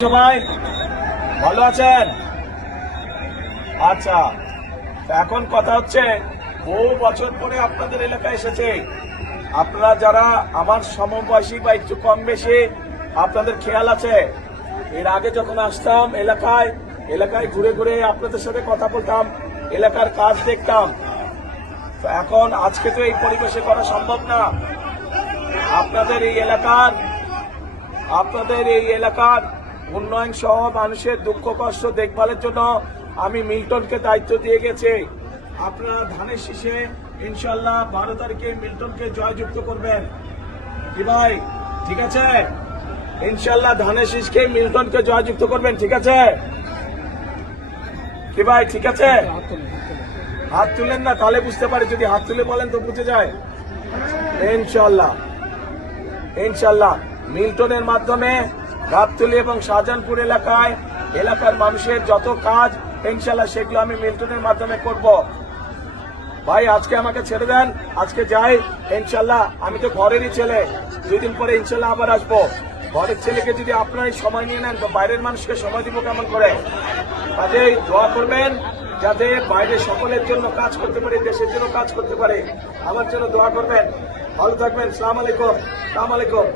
সবাই ভালো আছেন? আচ্ছা, এখন কথা হচ্ছে বহু বছর পরে আপনাদের এলাকায় এসেছে। আপনারা যারা আমার সমবয়সী বা একটু কম বেশি, আপনাদের খেয়াল আছে এর আগে যখন আসতাম এলাকায় ঘুরে ঘুরে আপনাদের সাথে কথা বলতাম, এলাকার কাজ দেখতাম। তো এখন আজকে তো এই পরিবেশে করা সম্ভব না। আপনাদের এই এলাকার উন্নয়ন সহ মানুষের দুঃখ কষ্ট দেখভালের জন্য আমি মিল্টনকে দায়িত্ব দিয়ে গেছি। আপনারা ধানের শীষে ইনশাল্লাহ 12 তারিখে মিল্টনকে জয়যুক্ত করবেন। কি ভাই ঠিক আছে? ইনশাল্লাহ ধানের শীষকে মিল্টনকে জয়যুক্ত করবেন, ঠিক আছে? কি ভাই ঠিক আছে? হাত তুলেন না, তাহলে বুঝতে পারি। যদি হাত তুলে বলেন তো বুঝে যায়। ইনশাল্লাহ মিল্টনের মাধ্যমে গাবতলী এবং শাহজাহানপুর এলাকার মানুষের যত কাজ ইনশাল্লাহ সেগুলো আমি মিল্টনের মাধ্যমে করব। ভাই আজকে আমাকে ছেড়ে দেন, আজকে যাই ইনশাল্লাহ। আমি তো ঘরেরই ছেলে, 2 দিন পরে ইনশাল্লাহ আবার আসবো। ঘরের ছেলেকে যদি আপনারা সময় নিয়ে নেন তো বাইরের মানুষকে সময় দিব কেমন করে? কাজেই দোয়া করবেন যাতে বাইরে সকলের জন্য কাজ করতে পারে, দেশের জন্য কাজ করতে পারে। আমার জন্য দোয়া করবেন। ভালো থাকবেন। সালাম আলাইকুম।